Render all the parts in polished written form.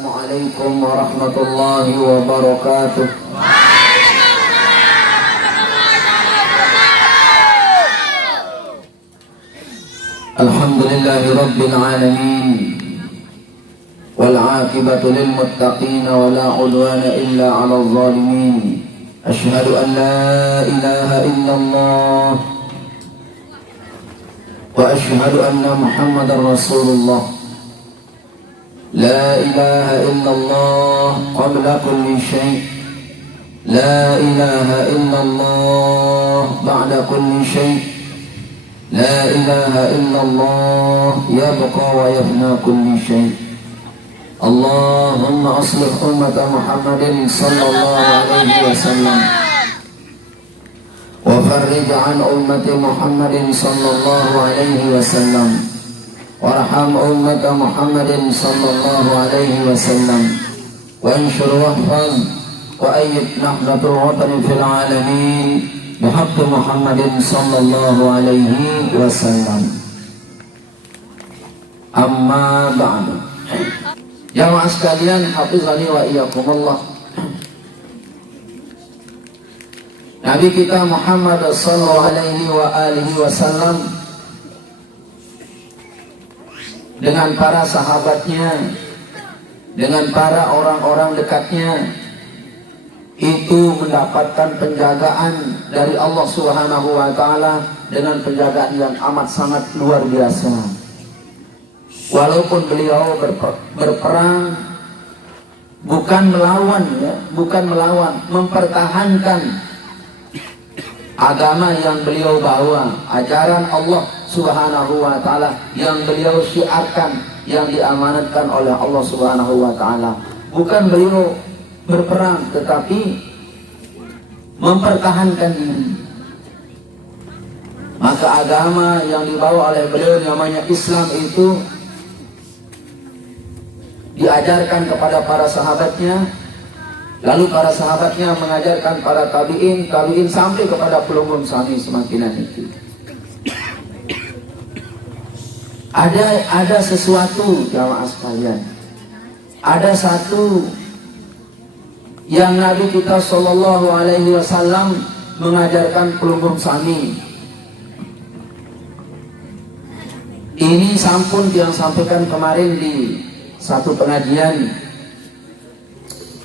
Assalamualaikum warahmatullahi wabarakatuh. Alhamdulillahi rabbil alamin, wal aqibatu lil muttaqin wa la udwana illa 'alal zalimin. Asyhadu an la ilaha illallah wa asyhadu anna Muhammadar Rasulullah. La ilaha illallah qabla kulli syai', la ilaha illallah ba'da kulli syai', la ilaha illallah yabqa wa yafna kulli syai'. Allahumma aslih ummata Muhammadin sallallahu alaihi wasallam wa farrij an ummati Muhammadin sallallahu alaihi wasallam warham ummata Muhammadin sallallahu alaihi wasallam wa anshur wahfaz wa ayyid nahdatul watani fil alamin bihaqqi Muhammadin sallallahu alaihi wasallam. Amma ba'du. Jamaah sekalian, hafizani wa iyyakumullah. Nabi kita Muhammad sallallahu alaihi wa alihi wasallam dengan para sahabatnya, dengan para orang-orang dekatnya, itu mendapatkan penjagaan dari Allah Subhanahu wa ta'ala dengan penjagaan yang amat sangat luar biasa. Walaupun beliau berperang bukan melawan, ya, bukan melawan, mempertahankan agama yang beliau bawa, ajaran Allah Subhanahu wa ta'ala yang beliau syiarkan, yang diamanatkan oleh Allah Subhanahu wa ta'ala. Bukan beliau berperang, tetapi mempertahankan diri. Maka agama yang dibawa oleh beliau namanya Islam itu diajarkan kepada para sahabatnya, lalu para sahabatnya mengajarkan para tabi'in, tabi'in sampai kepada pelumum sami semakinan itu. Ada sesuatu jamaah sekalian, ada satu yang Nabi kita sallallahu alaihi wasallam mengajarkan pelumum sami. Ini sampun yang sampaikan kemarin di satu pengajian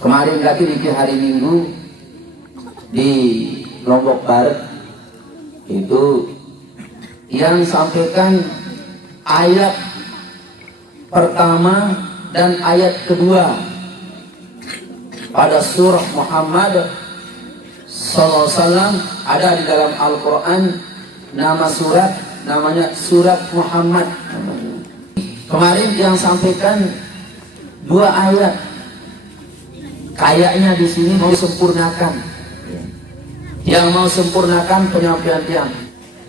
kemarin, lagi di hari Minggu di Lombok Barat, itu yang sampaikan ayat pertama dan ayat kedua pada surah Muhammad sallallahu alaihi wasallam. Ada di dalam Al-Quran nama surat, namanya surat Muhammad. Kemarin yang sampaikan dua ayat, kayaknya di sini mau sempurnakan, yang mau sempurnakan penyampaian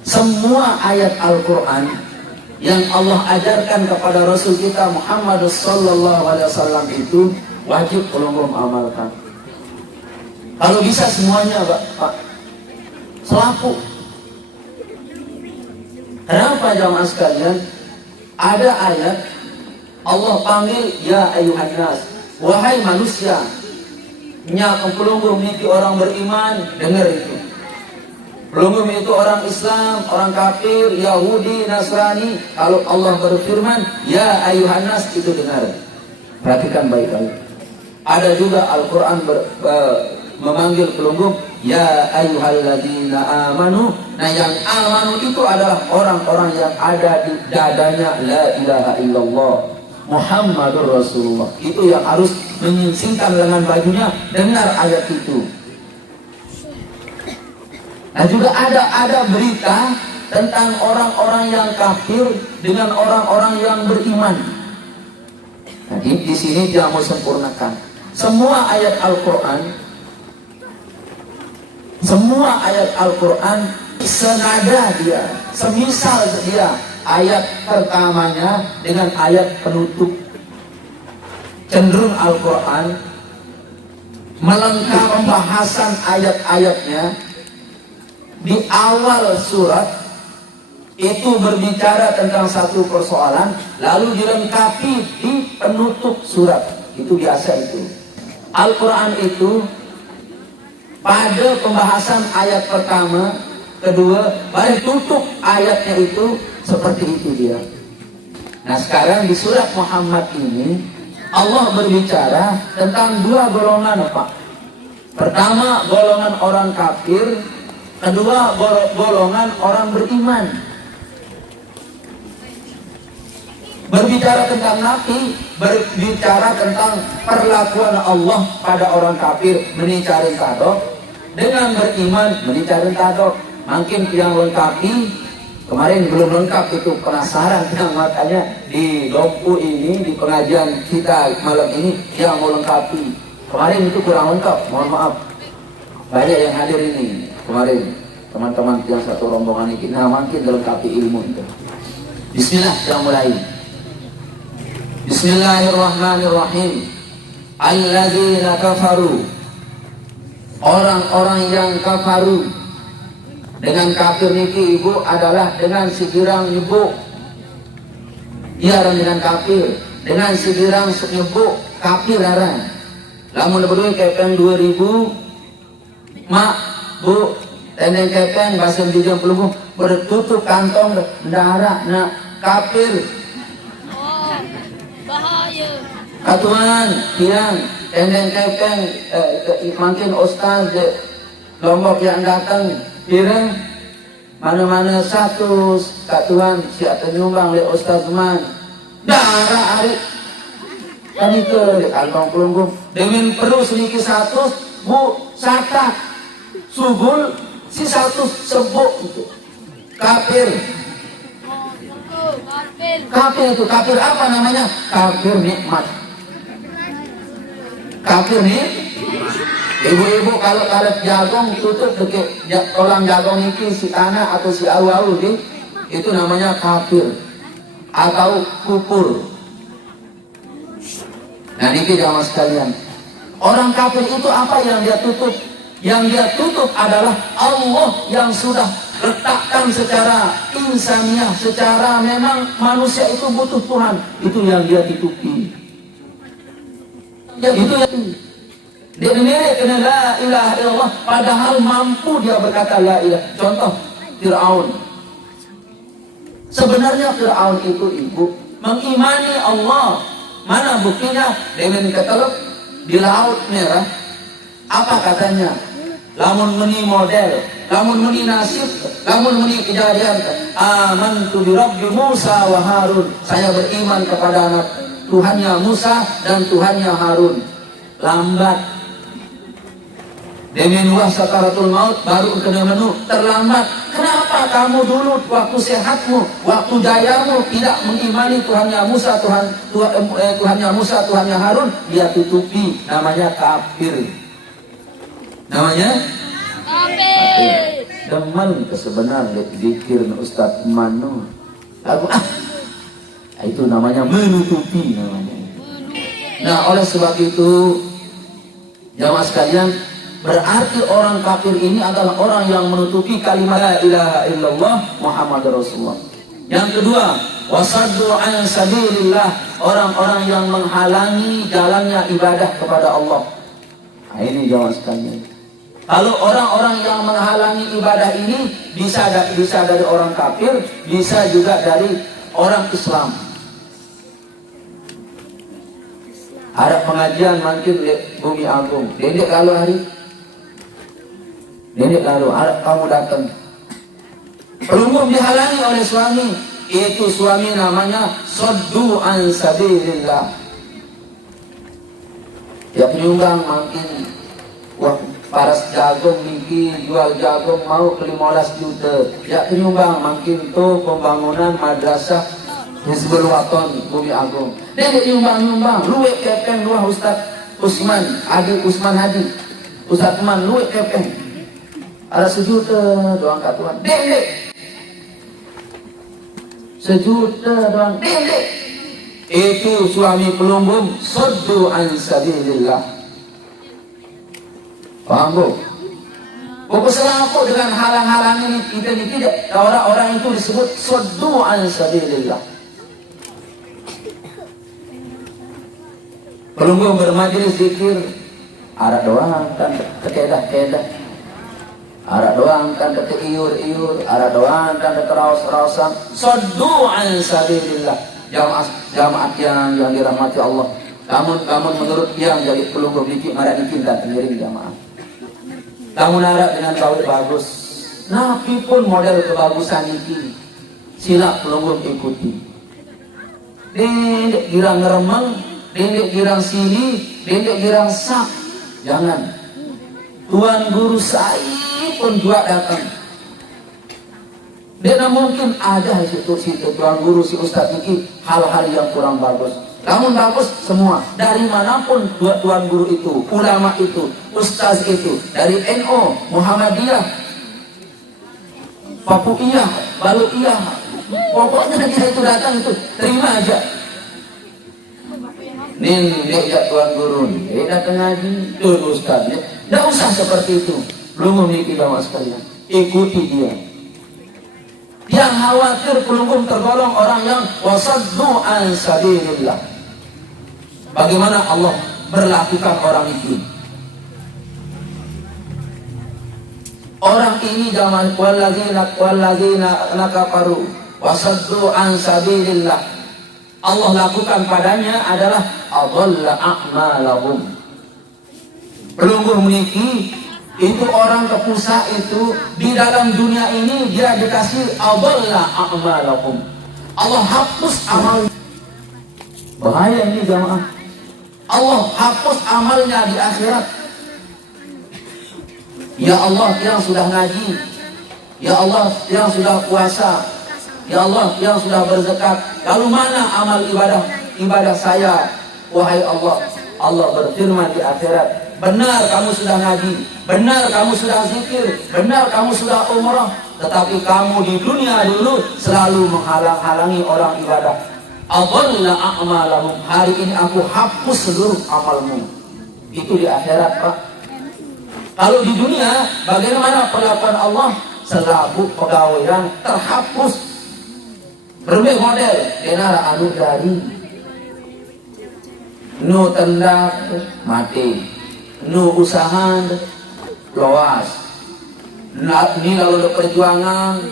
semua ayat Al-Quran yang Allah ajarkan kepada Rasul kita Muhammad sallallahu alaihi wasallam itu wajib pelumum amalkan. Kalau bisa semuanya, Pak, selaku. Kenapa jamaah sekalian? Ada ayat Allah panggil ya ayuhan nas, wahai manusia. Nya pelumum itu orang beriman, dengar itu. Pelumum itu orang Islam, orang kafir, Yahudi, Nasrani. Kalau Allah berfirman ya ayuhan nas, itu dengar. Perhatikan baik-baik. Ada juga Al-Quran memanggil pelumum ya ayyuhalladzina amanu. Nah, yang amanu itu adalah orang-orang yang ada di dadanya la ilaha illallah Muhammadur Rasulullah. Itu yang harus menyingsingkan lengan bajunya dengar ayat itu. Nah, juga ada berita tentang orang-orang yang kafir dengan orang-orang yang beriman. Nah, di sini dia mau sempurnakan semua ayat Al-Quran. Semua ayat Al-Quran senada dia, semisal dia, ayat pertamanya dengan ayat penutup. Cenderung Al-Quran melengkapi pembahasan ayat-ayatnya. Di awal surat itu berbicara tentang satu persoalan, lalu dilengkapi di penutup surat. Itu biasa itu. Al-Quran itu pada pembahasan ayat pertama, kedua, baru tutup ayatnya itu seperti itu dia. Nah sekarang di surat Muhammad ini Allah berbicara tentang dua golongan Pak. Pertama golongan orang kafir, kedua golongan orang beriman. Berbicara tentang Nabi, berbicara tentang perlakuan Allah pada orang kafir menicari tadok, dengan beriman menicari tadok. Makin yang lengkapi, kemarin belum lengkap itu, penasaran yang makanya di dompu ini, di pengajian kita malam ini yang mau lengkapi. Kemarin itu kurang lengkap, mohon maaf. Banyak yang hadir ini kemarin, teman-teman yang satu rombongan ini, nah makin lengkapi ilmu itu. Bismillah, kita mulai. Bismillahirrahmanirrahim. Alladzina kafaru, orang-orang yang kafaru. Dengan kafir niki ibu adalah dengan sigirang ibu. Iya dengan kafir, dengan sigirang ibu kafir arang. Lamun berdua kepeng 2000 mak bu tendeng kepeng basem 30 bertutup kantong darah nak kafir. Bahaya. Katuan, tiang, tendeng kepeng, makin ustaz Lombok yang datang, kira mana-mana satu katuan siap nyumbang le ustaz man, darah hari tadi ke di kantong pelunggung, dengan perlu sedikit satu, bu sata, subul si satu sebuk itu, kafir. Kafir itu, kafir apa namanya? Kafir nikmat. Kafir nih, ibu-ibu kalau jagung tutup dekat kolam jagung itu si tanah atau si awu-awu itu namanya kafir atau kufur. Nah ini jamaah sekalian, orang kafir itu apa yang dia tutup? Yang dia tutup adalah Allah yang sudah letakkan secara insaniah, secara memang manusia itu butuh Tuhan, itu yang dia tutupi. Ya itu yang dia menirik kena la ilaha illallah, padahal mampu dia berkata la ilaha. Contoh Fir'aun. Sebenarnya Fir'aun itu ibu mengimani Allah. Mana buktinya? Dengan keteluk di Laut Merah. Apa katanya? Lamun meni model, lamun meni nasib, lamun meni kejadian. Amantu bi Rabbi Musa wa Harun. Saya beriman kepada anak Tuhannya Musa dan Tuhannya Harun. Lambat. Demi nuah sakaratul maut baru kena menu terlambat. Kenapa kamu dulu waktu sehatmu, waktu jayamu tidak mengimani Tuhannya Musa, Tuhannya Musa, Tuhannya Harun? Dia tutupi, namanya kafir. Namanya kafir. Demen kesebenarnya dikir Ustaz Manu. Aku itu namanya menutupi namanya. Nah, oleh sebab itu jamaah sekalian, berarti orang kafir ini adalah orang yang menutupi kalimat la ilaha illallah Muhammad Rasulullah. Yang kedua, wasaddu an sabilillah, orang-orang yang menghalangi jalannya ibadah kepada Allah. Nah, ini jamaah sekalian. Kalau orang-orang yang menghalangi ibadah ini bisa dari orang kafir, bisa juga dari orang Islam. Ada pengajian makin Bumi Agung. Dedek lalu hari. Dedek lalu kamu datang. Pelunggung dihalangi oleh suami. Itu suami namanya soddu an sabilillah. Ya penyumbang makin wah paras jagung niki jual jagung mau ke 15 juta. Ya penyumbang makin tuh pembangunan madrasah Hizbul Waton Bumi Agung. Dedek nyumbang-nyumbang, luwe kepeng dua Ustaz Usman, Adi Usman Hadi. Ustaz Man luwe kepeng. Ada sejuta doang katuan. Dedek. Sejuta doang. Dedek. Itu suami pelunggung soddu an sabilillah. Paham bu? Pokok selaku dengan halang-halang ini kita tidak. Orang-orang itu disebut soddu an sabilillah. Pelungguh bermajlis zikir, arak doang kan kekedah-kedah, arak doang kan keiur-iur, arak doang kan keraus-rausan. Saddu an sabilillah. Jamaah yang dirahmati Allah. Namun menurut yang jadi pelungguh niki marak niki dan pengiring jamaah. Kamu narak dengan baut bagus. Nabi pun model kebagusan niki. Sila pelungguh ikuti. Dendek girang ngeremang, dendek girang sini, dendek girang sak. Jangan. Tuan guru saya pun juga datang. Dia mungkin ada situ tuan guru si ustaz niki hal-hal yang kurang bagus. Namun bagus semua. Dari manapun tuan guru itu, ulama itu, ustaz itu, dari NO, Muhammadiyah, Papuiyah, Baluiyah, pokoknya dia itu datang itu terima aja. Nih dia tuan guru, dia datang ngaji, tuan ustaz. Tidak usah seperti itu. Belum memiliki bawa sekalian. Ikuti dia. Yang khawatir pelungguh tergolong orang yang wasaddu an sabilillah. Bagaimana Allah berlakukan orang itu? Orang ini zaman walladzina nakafaru wasaddu an sabilillah. Allah lakukan padanya adalah adalla a'malahum. Pelungguh meniki itu orang kepusa itu di dalam dunia ini dia dikasih adalla a'malahum. Allah hapus amal. Bahaya ini jamaah. Allah hapus amalnya di akhirat. Ya Allah yang sudah ngaji, ya Allah yang sudah puasa, ya Allah yang sudah berzakat, lalu mana amal ibadah saya? Wahai Allah, Allah berfirman di akhirat, benar kamu sudah ngaji, benar kamu sudah zikir, benar kamu sudah umrah, tetapi kamu di dunia dulu selalu menghalang-halangi orang ibadah. Adalla a'malahum. Hari ini aku hapus seluruh amalmu. Itu di akhirat, Pak. Kalau di dunia, bagaimana perlakuan Allah? Selaku pegawai yang terhapus. Berbagai model. Denara anu dari. Nu tendak, mati. Nu usahan, loas. Ni lalu perjuangan,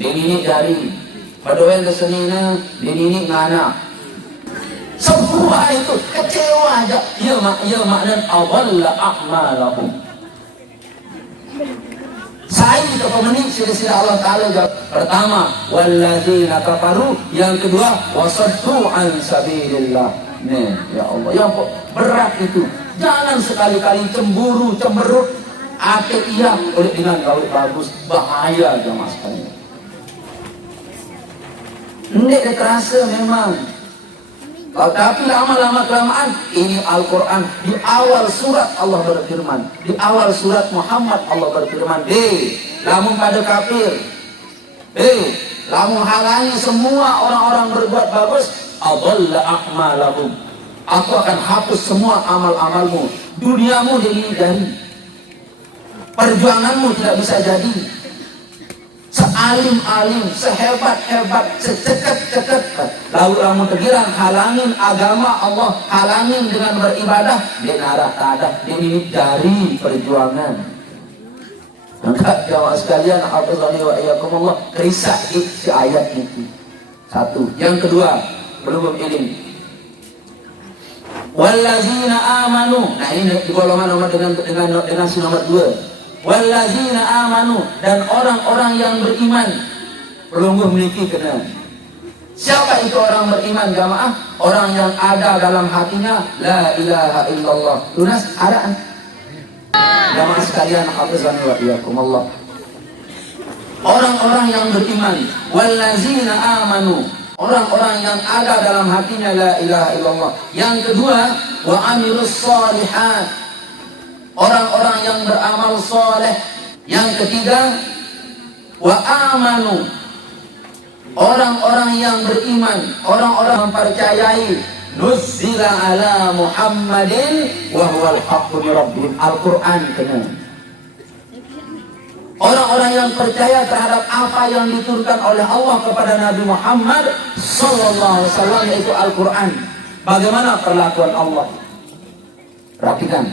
ini dari. Padoen kesenina, ini ngana. Semua itu kecewa aja. Ya makna awalla a'malahum. Saya itu pemenik sila-sila Allah Ta'ala. Pertama, walladzina kafaru. Yang kedua, wasaddu an sabilillah. Nih, ya Allah, yang berat itu. Jangan sekali-kali cemburu, cemberut, iya oleh dengan gaul bagus. Bahaya jamaah sekalian. Ini terasa memang. Tapi lama-lama kelamaan ini Al-Quran. Di awal surat Allah berfirman, di awal surat Muhammad Allah berfirman, lamun pada kafir, lamun halangi semua orang-orang berbuat bagus, adalla a'malahum. Aku akan hapus semua amal-amalmu. Duniamu dihindari, perjuanganmu tidak bisa jadi. Sealim-alim, sehebat-hebat, seceket-ceket, lalu lamun tergirang halangin agama Allah, halangin dengan beribadah, dia narah tadah, dia ini dari perjuangan. Maka jamaah sekalian, hafizani wa iyyakumullah, risah si ayat ini. Satu. Yang kedua, belum ilim. Wallazina amanu. Nah ini di golongan nomor dengan si nomor 2. Walladzina amanu, dan orang-orang yang beriman. Pelungguh memiliki kena. Siapa itu orang beriman jamaah? Orang yang ada dalam hatinya la ilaha illallah. Tunas ada. Jamaah sekalian, hafizani wa iyyakumullah. Orang-orang yang beriman, walladzina amanu, orang-orang yang ada dalam hatinya la ilaha illallah. Yang kedua, wa amilus shalihat, orang-orang yang beramal soleh. Yang ketiga, wa amanu, orang-orang yang beriman, orang-orang mempercayai nuzzila ala Muhammadin wa huwal haqqu min rabbihim. Al-Quran kena. Orang-orang yang percaya terhadap apa yang diturunkan oleh Allah kepada Nabi Muhammad sallallahu alaihi wasallam, yaitu Al-Quran. Bagaimana perlakuan Allah? Perhatikan,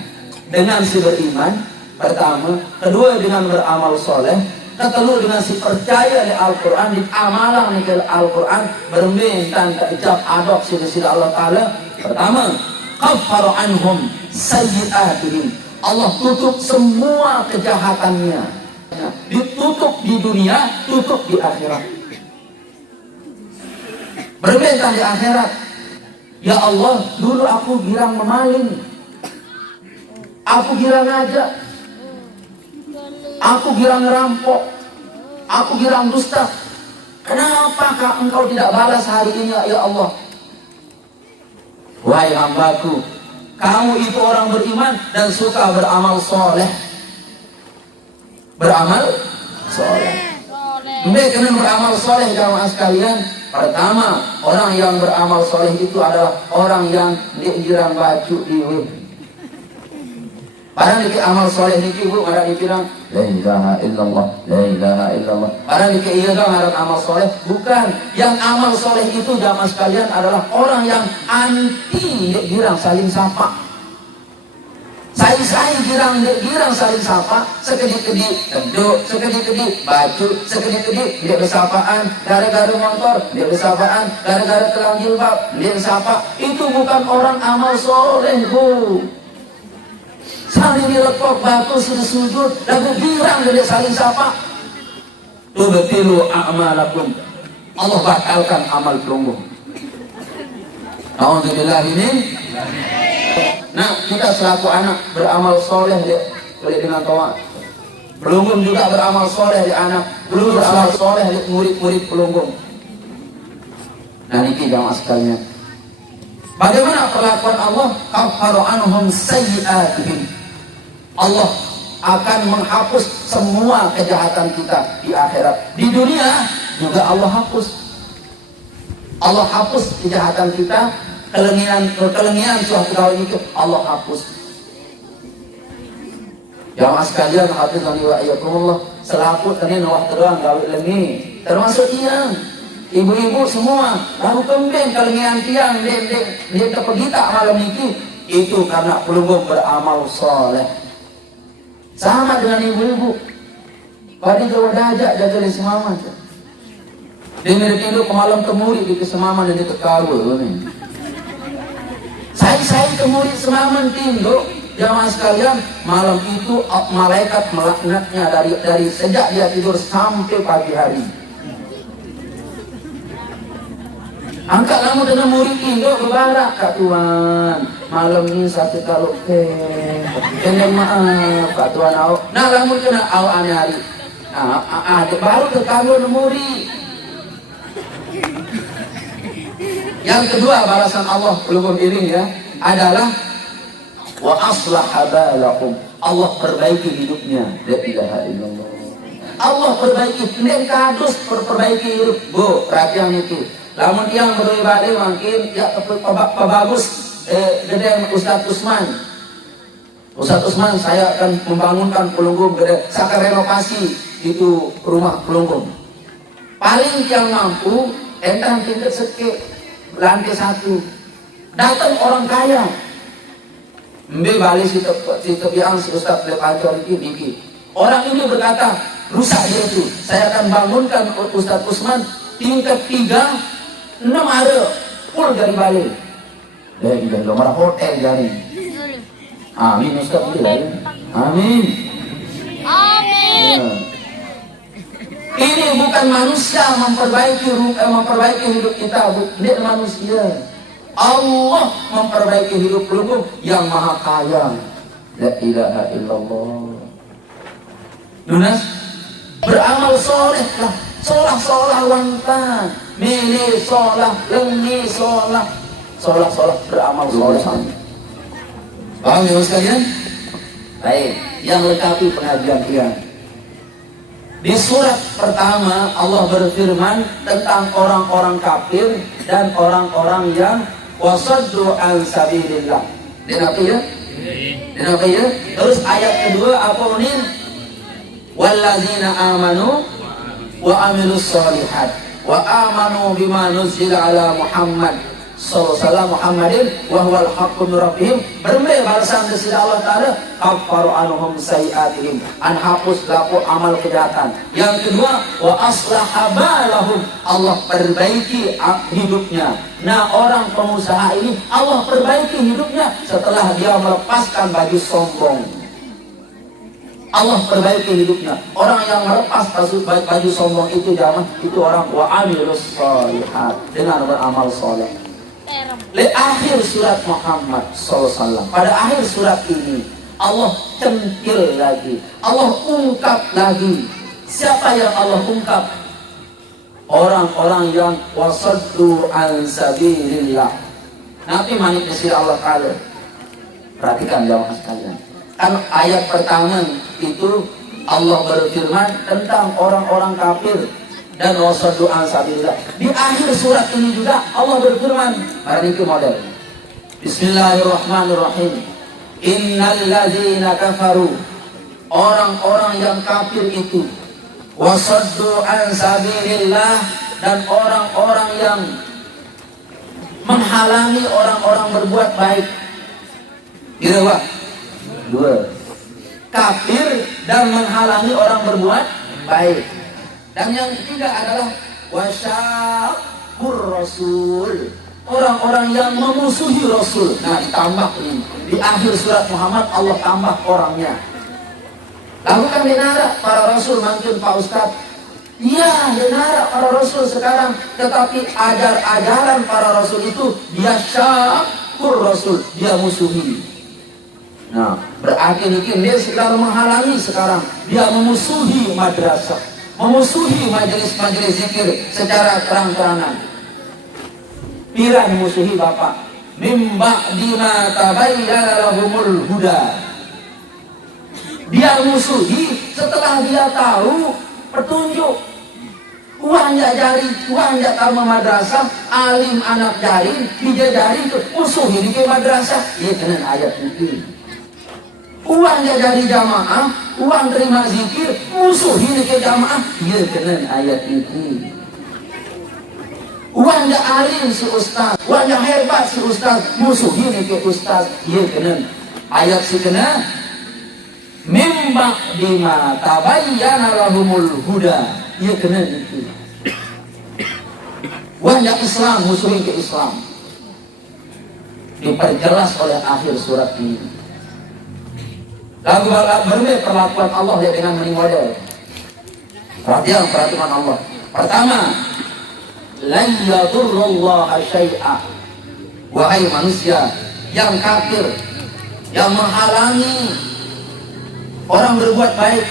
dengan si beriman pertama, kedua dengan beramal soleh, ketelu dengan si percaya di Al-Quran, di amalan di Al-Quran, bermintan tak ijab adab sila-sila Allah Ta'ala. Pertama, kaffara anhum sayyi'atihim, Allah tutup semua kejahatannya, ditutup di dunia, tutup di akhirat. Bermintan di akhirat, ya Allah, dulu aku girang memaling, aku girang ngajak, aku girang ngerampok, aku girang dusta. Kenapakah engkau tidak balas hari ini ya Allah? Wahai hambaku, kamu itu orang beriman dan suka beramal soleh. Beramal soleh. Mereka yang beramal soleh jamaah sekalian. Pertama, orang yang beramal soleh itu adalah orang yang girang baju ieu. Padahal dikit amal soleh niki bu, ada dikirang la ilaha illallah, la ilaha illallah. Padahal dikit iya kan ada amal soleh, bukan. Yang amal soleh itu jamaah sekalian adalah orang yang anti girang saling sapa. Saya girang saling sapa, sekedip-kedip tenduk, sekedip-kedip baju, sekedip-kedip dia bersapaan, gara-gara motor dia bersapaan, gara-gara telang jilbab dia bersapa. Itu bukan orang amal soleh bu. Saling dilepok batu sudah sujud, lalu girang dia saling sapa. Tubtilu a'malakum, Allah batalkan amal pelunggu. Alhamdulillah ini. Nah, kita selaku anak beramal soleh boleh dengan toa. Pelunggum juga beramal soleh di anak, belum beramal soleh di murid-murid pelunggum. Nah, ini jamaah sekalian. Bagaimana perlakuan Allah? Kaffara anhum sayyi'atihim. Allah akan menghapus semua kejahatan kita di akhirat. Di dunia juga Allah hapus. Allah hapus kejahatan kita. Kelengian suatu tahun itu Allah hapus. Jamaah sekalian, hafizani wa iyyakumullah, selaku tadi nawah terang gawe lengi, termasuk yang ibu-ibu semua lalu kembeng kelengian tiang dia terpegita malam ini, itu karena belum beramal soleh. Sama dengan ibu-ibu pada jawa dajak jaga di semaman, dia mirip itu kemalam temuri di kesemaman dan di kekawal nih. Saya kemudian semaman tinduk jamaah sekalian, malam itu malaikat melaknatnya dari sejak dia tidur sampai pagi hari. Angkat kamu dengan murid induk berbarak, Kak Tuhan, malam ini satu kalau dengan maaf Kak Tuhan awak. Nah kamu kena awak aneh hari. Nah, baru ke kamu murid. Yang kedua balasan Allah belum iring ya adalah wa aslaha balakum, Allah perbaiki hidupnya. La ilaha illallah. Allah perbaiki, nek kadus perbaiki hidup. Bu, perhatian itu. Lamun yang beribadah mungkin ya bagus gede Ustaz Usman. Ustaz Usman saya akan membangunkan Pelunggum gede, saya akan renovasi itu rumah Pelunggum. Paling yang mampu entah tingkat seke lantai 1. Datang orang kaya, mbe balik si tepian si Ustaz Lepacor ini. Orang ini berkata, rusak dia itu. Saya akan bangunkan Ustaz Usman tingkat 3, 6 ada full dari balik. Dari nomor hotel dari. Amin Ustaz ya. Amin. Amin. Ya. Ini bukan manusia memperbaiki hidup kita, ini manusia. Allah memperbaiki hidup pelunggu yang maha kaya. La ilaha illallah. Lunas beramal soleh lah, solah wantan, mili solah, lengi solah, beramal soleh. Paham ya sekalian? Baik, yang lengkapi pengajian kita. Di surat pertama Allah berfirman tentang orang-orang kafir dan orang-orang yang wasaddu an sabilillah. Kenapa ya? Terus ayat kedua apa unin? Walladzina amanu wa amilus solihat wa amanu bima nuzila ala Muhammad sallallahu Muhammadin wa huwal haqqu min rabbihim, berme balasan dari Allah Taala, kaffaru anhum sayiatihim, an hapus laku amal kejahatan. Yang kedua, wa aslaha balahum, Allah perbaiki hidupnya. Nah, orang pengusaha ini Allah perbaiki hidupnya setelah dia melepaskan baju sombong. Allah perbaiki hidupnya. Orang yang melepas baju sombong itu jamaah, itu orang wa amilus sholihat, dengan beramal soleh. Di akhir surat Muhammad SAW, pada akhir surat ini Allah centil lagi, Allah ungkap lagi. Siapa yang Allah ungkap? Orang-orang yang wasaddu an sabilillah. Nanti manik disir Allah Ta'ala. Perhatikan jamaah sekalian. Kan ayat pertama itu Allah berfirman tentang orang-orang kafir dan wasaddu an sabilillah. Di akhir surat ini juga Allah berfirman, hari ini model. Bismillahirrahmanirrahim. Innal ladzina kafaru, orang-orang yang kafir itu, wasaddu an sabilillah, dan orang-orang yang menghalangi orang-orang berbuat baik. Gitu Pak? Dua. Kafir dan menghalangi orang berbuat baik. Dan yang ketiga adalah wasyaqur rasul, orang-orang yang memusuhi Rasul. Nah, ditambah ini di akhir surat Muhammad Allah tambah orangnya. Lalu kan dinara para Rasul mungkin Pak Ustadz, iya dinara para Rasul sekarang, tetapi ajaran para Rasul itu dia syaqur Rasul, dia musuhi. Nah, berarti mungkin dia sedang menghalangi sekarang, dia memusuhi madrasah, memusuhi majelis-majelis zikir secara terang-terangan. Pira memusuhi Bapak, mimba dima tabayyana lahumul huda. Dia musuhi setelah dia tahu petunjuk. Uang jari, uang tahu madrasah, alim anak jari, dijajari itu musuhi di madrasah. Ya kena ayat itu. Uang jari jamaah, uang terima zikir, musuhi di jamaah. Ya kena ayat itu. Uang alim si ustaz, uang hebat si ustaz, musuhi di ustaz. Ya kena ayat si kena. Mimba dima tabayyana lahumul huda. Ya kena itu. Wajah Islam musuhin ke Islam. Diperjelas oleh akhir surat ini. Lalu berbeda perlakuan Allah dengan model. Perhatian Allah. Pertama, la yadurrullaha syai'a. Wahai manusia yang kafir, yang menghalangi orang berbuat baik,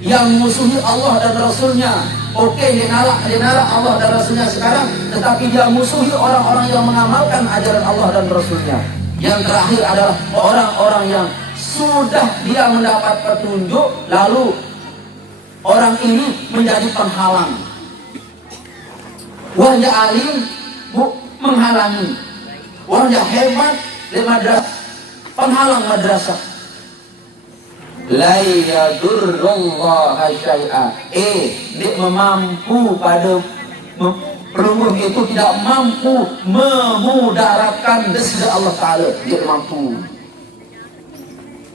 yang musuhi Allah dan Rasulnya. Oke, dia nalak Allah dan Rasulnya sekarang, tetapi dia musuhi orang-orang yang mengamalkan ajaran Allah dan Rasulnya. Yang terakhir adalah orang-orang yang sudah dia mendapat petunjuk, lalu orang ini menjadi penghalang. Wajah alim menghalangi, wajah hebat di madrasah, penghalang madrasah. La yadurrullaha syai'a. Dia mampu pada pelunggung itu tidak mampu memudaratkan desida Allah Ta'ala. Dia mampu.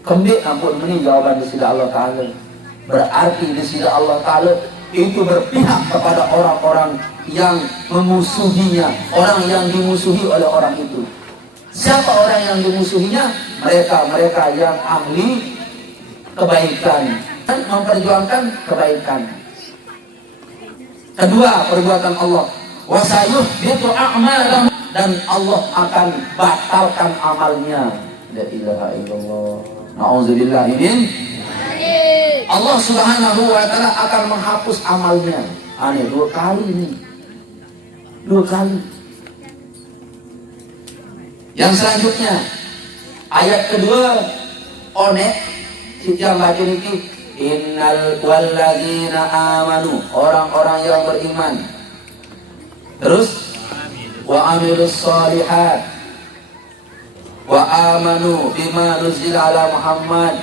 Kembali ampun ini jawaban desida Allah Ta'ala. Berarti desida Allah Ta'ala itu berpihak kepada orang-orang yang memusuhinya, orang yang dimusuhi oleh orang itu. Siapa orang yang dimusuhinya? Mereka yang ahli kebaikan, memperjuangkan kebaikan. Kedua, perbuatan Allah, wasayuh bitu a'malam, dan Allah akan batalkan amalnya. La ilaha illallah. Na'udzubillah min. Allah Subhanahu wa ta'ala akan menghapus amalnya. Aneh, dua kali ini. Dua kali. Yang selanjutnya, ayat kedua, onek. Yang baca ini, innal walladzina amanu, orang-orang yang beriman. Terus wa amilus sholihat wa amanu bima nuzila ala Muhammad.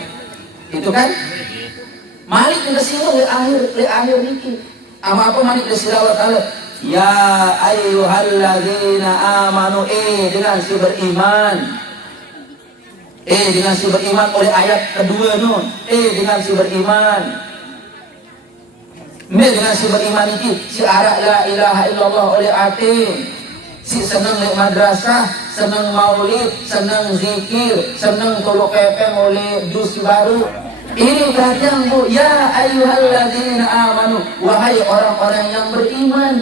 Itu kan Malik udah sila di akhir niki. Apa Malik udah sila Allah Ta'ala Ya ayyuhalladzina amanu, dengan si beriman. Dengan si beriman oleh ayat kedua nun. Dengan si beriman. Dengan si beriman itu si arak la ilaha illallah oleh hati. Si senang naik madrasah, senang maulid, senang zikir, senang tolok kepeng oleh dus baru. Ini perhatian bu. Ya ayyuhalladzina amanu, wahai orang-orang yang beriman.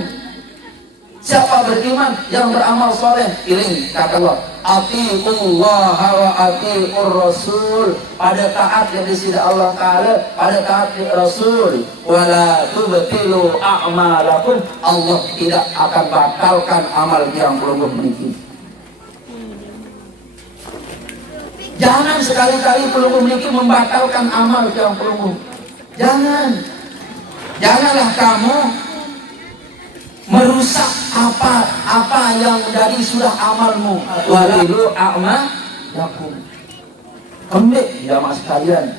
Siapa beriman? Yang beramal soleh. Ini kata Allah, atiullah wa atiur rasul. Pada taat yang disida Allah Ta'ala, pada taat di Rasul. Wala tubtilu a'malakum. Allah tidak akan batalkan amal yang belum memiliki. Jangan sekali-kali pelunggu memiliki membatalkan amal yang pelunggu. Janganlah kamu merusak apa yang dari sudah amalmu. Walilu a'malakum. Kembali jamaah sekalian,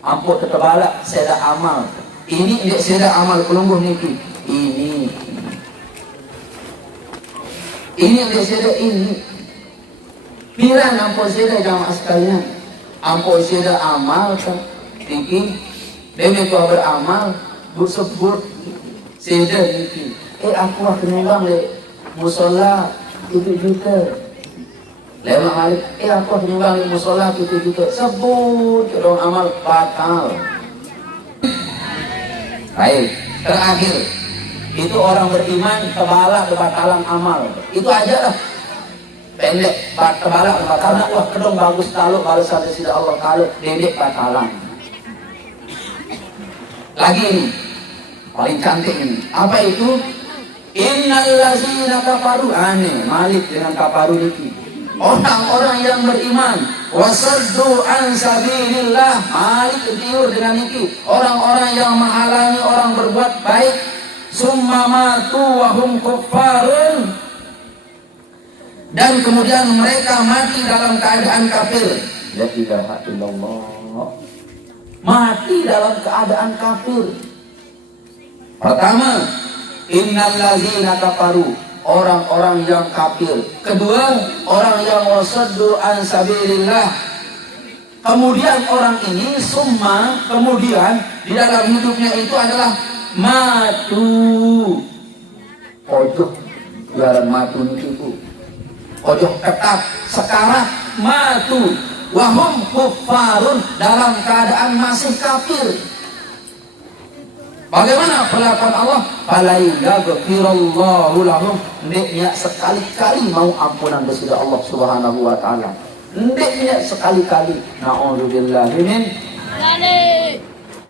ampun ketebalak saya amal. Ini tidak saya amal pelungguh niki. Ini tidak saya ini. Bila ampun saya jamaah sekalian, ampun saya amal kan niki. Demi kau beramal bersebut saya niki. Aku kenyang le musola 7 juta. Lewat Malik, aku kenyang le musola 7 juta. Sebut dong amal batal. Baik, terakhir itu orang beriman tebalak kebatalan amal. Itu aja lah. Pendek, tebalak kebatalan. Wah kedong bagus taluk balasan dari Allah taluk pendek batalan. Lagi ini paling cantik ini. Apa itu? Innal ladzina kafaru, aneh Malik dengan kafaru niki. Orang-orang yang beriman wasaddu an sabilillah, Malik tiur dengan niki. Orang-orang yang menghalangi orang berbuat baik, summa matu wa hum kuffarun, dan kemudian mereka mati dalam keadaan kafir. La ilaha illallah. Mati dalam keadaan kafir. Pertama, innal ladzina kafaru, orang-orang yang kafir. Kedua, orang yang wasaddu an sabilillah. Kemudian orang ini summa, kemudian di dalam hidupnya itu adalah matu. Ojo jalan matu niku. Ojo ketat sekarat matu. Wahum kuffarun, dalam keadaan masih kafir. Bagaimana perlakuan Allah? Fala yaghfirullahu lahum. Hendaknya sekali-kali mau ampunan dari Allah Subhanahu wa taala. Hendaknya sekali-kali. Na'udzubillahi min